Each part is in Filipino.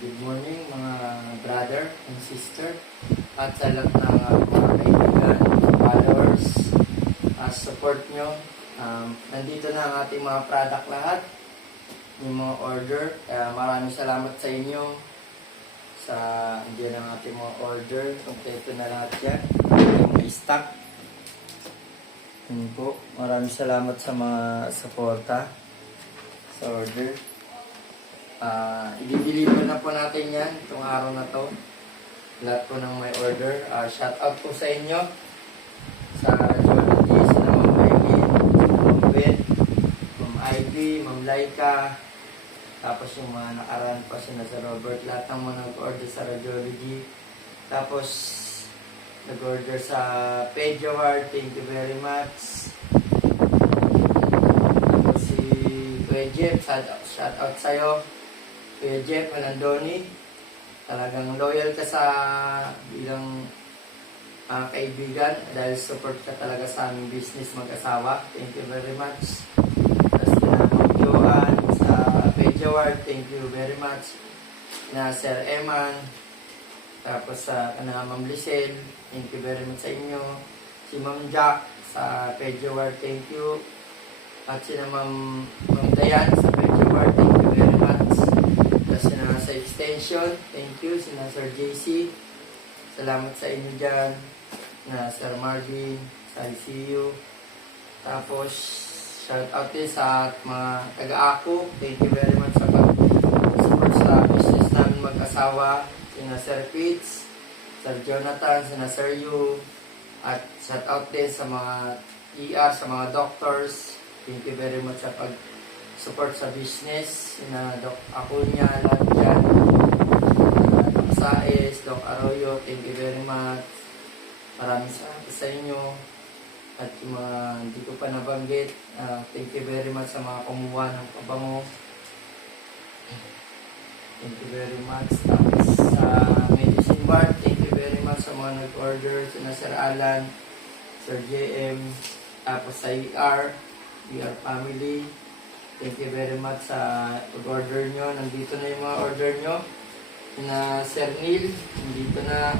Good morning mga brother and sister at sa lahat ng mga kaibigan, followers, support nyo. Nandito na ang ating mga product lahat, yung mga order. Maraming salamat sa inyo sa hindi ang ating mga order. Kompleto na lahat yan. Yung may stock. Yun po. Maraming salamat sa mga suporta sa order. I-deliver na po natin yan itong araw na to. Lahat po ng may order. Shout out po sa inyo. Sa Jollity, sa Ma'am Ivy, Ma'am Ben, Ma'am Ivy, Ma'am Laika. Tapos yung mga nakaraan pa sila sa Robert. Lahat ng mga nag-order sa Radiology. Tapos nag-order sa Pejawar. Thank you very much. Tapos si Kuya Jeff, shout out sa'yo. Kuya Jeff Alandoni, talagang loyal ka sa bilang kaibigan dahil support ka talaga sa aming business mag-asawa. Thank you very much. Tapos na Ma'am Joanne sa Pejawar, thank you very much. Na Sir Eman, tapos sa Ma'am Lisel, thank you very much sa inyo. Si Ma'am Jack sa Pejawar, thank you. At si Ma'am Dayan sa Pejawar, thank you very much. Sina sa extension, thank you. Sina Sir JC, salamat sa inyo dyan. Na Sir Marvin, sa ICU. Tapos, shout out din sa mga taga-ako. Thank you very much sa pag-support sa business namin mag-asawa. Sina Sir Fitz, Sir Jonathan, sina Sir Yu. At shout out din sa mga ER, sa mga doctors. Thank you very much sa support sa business, na Doc Acuña, lahat dyan, Doc Saez, Doc Arroyo, thank you very much. Maraming salamat sa inyo. At yung mga hindi ko pa nabanggit, thank you very much sa mga kumuha ng pabango. Thank you very much. Tapos sa medicine bar, thank you very much sa mga nag-order, sina Sir Alan, Sir JM, tapos sa ER family. Thank you very much sa pag-order nyo. Nandito na yung mga order nyo. Na Sir Neil, nandito na.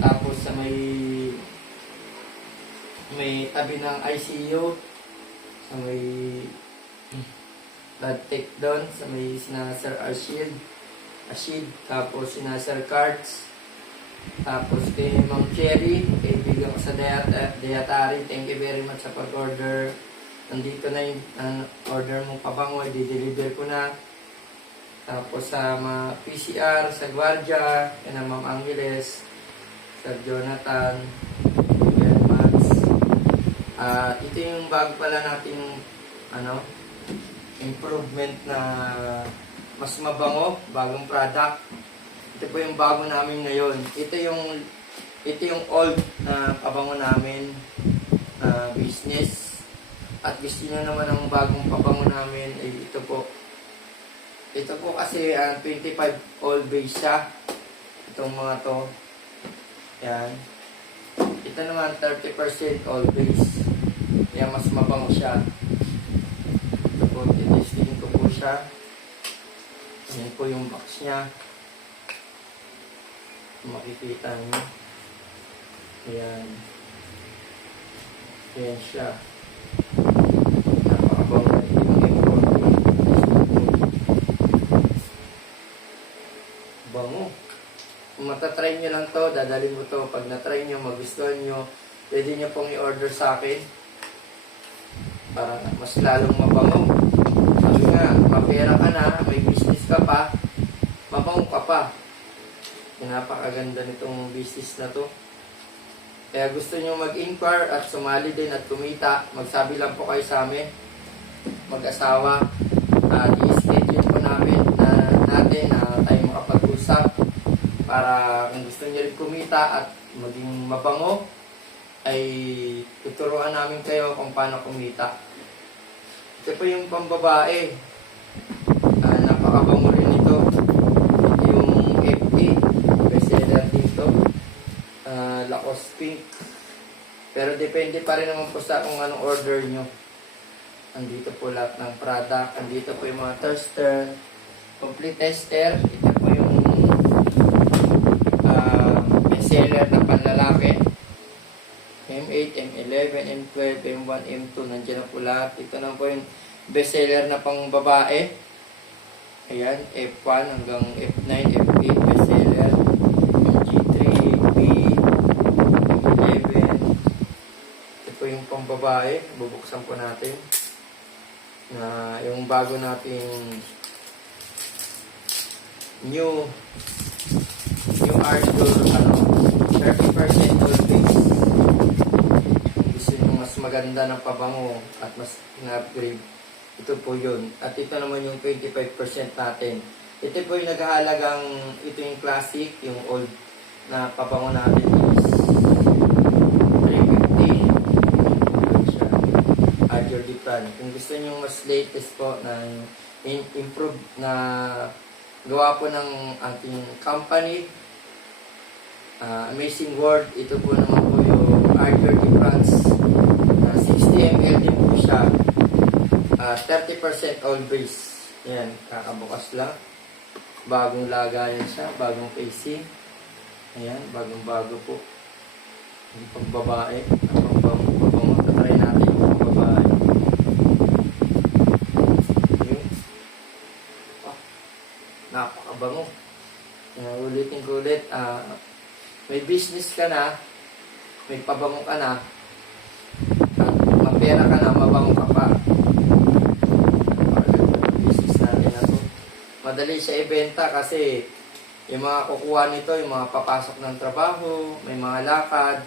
Tapos sa may tabi ng ICU. Sa may blood take doon. Sa may sina Sir Ashid. Tapos sina Sir Cards. Tapos kay Ma'am Cherry, kaibigan ko sa Diatary. Thank you very much sa pag-order. Nandito na yung order mong pabango, i-deliver ko na. Tapos sa mga PCR, sa Guardia, kaya Ma'am Angeles, Sir Jonathan, very much. Ito yung bago pala natin improvement na mas mabango, bagong product. Ito po yung bago namin ngayon. Ito yung old na pabango namin business. At gusto nyo naman ang bagong pabango namin, ito po. Ito po kasi 25 oil base siya. Itong mga to. Yan. Ito naman 30% oil base. Kaya mas mabango siya. Ito po, titesting ko po siya. Yan po yung box niya. Makikita nyo. Yan. Yan siya. Bango. Kung matatry nyo lang to, dadalhin mo to. Pag natry nyo, magustuhan nyo, pwede nyo pong i-order sa akin para mas lalong mabango. Sabi nga, mapera ka na, may business ka pa, mabango ka pa. Napakaganda nitong business na to. Kaya gusto nyo mag-inquire at sumali din at kumita, magsabi lang po kayo sa amin, mag-asawa. I-schedule po natin na tayo makapag-usap para kung gusto nyo rin kumita at maging mabango, ay tuturuan namin kayo kung paano kumita. Ito po yung pambabae. Napakabango rin ito. Ito yung FT. Bestseller dito. Lacoste Pink. Pero depende pa rin naman po sa kung anong order nyo. Andito po lahat ng product. Andito po yung mga tester. Complete tester. Ito po bestseller na panlalaki. M8, M11, M12, M1, M2, nandiyan na po lahat. Ito na po yung bestseller na pang babae. Ayan, F1 hanggang F9, F8 bestseller. MG3, B, M11. Ito po yung pang babae. Bubuksan po natin. Na yung bago nating new Arthur 30% all base. Kung gusto nyo mas maganda ng pabango at mas na-upgrade, ito po yun. At ito naman yung 25% natin. Ito po yung naghahalagang, ito yung classic, yung old na pabango natin is 350. Arthur Dipran. Kung gusto nyo mas latest po na improve na gawa po ng ating company, Amazing World, ito po naman po yung Arthur Dipran's 60 ml din po siya, 30% all base. Yan, kakabukas lang, bagong lagayan siya, bagong facing. Ayan, bagong bago po yung pagbabae, ang pagbabango. Tatry natin yung pagbabae. Napakabango. Ulitin ko ulit, may business ka na, may pabango ka na, at mapera ka na, mabango ka pa. Business natin na to. Madali siya ibenta kasi yung mga kukuha nito, yung mga papasok ng trabaho, may mga lakad,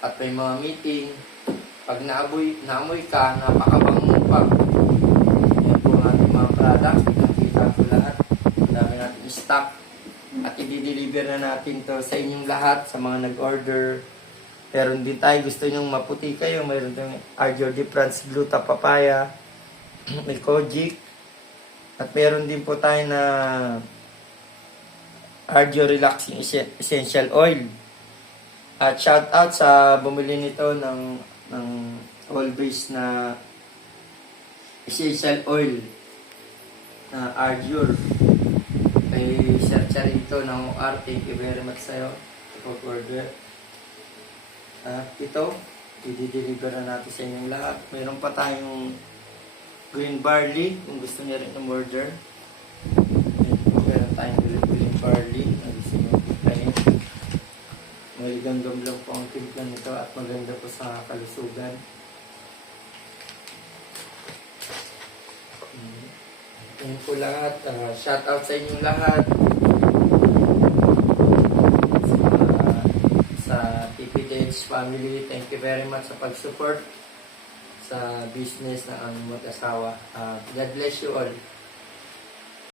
at may mga meeting. Pag naamoy ka, napakabango pa. Yan po ang ating mga product. Nakita ko lahat. Ang dami natin stock. At i-deliver na natin to sa inyong lahat, sa mga nag-order. Meron din tayo, gusto nyong maputi kayo, mayroon tayong Arthur Dipran's Gluta Papaya, may Kojic, at meron din po tayo na Arthur Relaxing Essential Oil. At shout out sa bumili nito ng oil base na essential oil na Arthur. May search rito ng OR. Thank you very much sa'yo. Order. Ito, i-deliver na natin sa inyong lahat. Mayroon pa tayong green barley, kung gusto niya rin order. Meron tayong green barley na gusto niyo kain. Maligamgam lang po ang timpla nito at maganda po sa kalusugan. Yan po lahat. Shout out sa inyong lahat. Sa TPDH family, thank you very much sa pag-support sa business ng aming mag-asawa. God bless you all.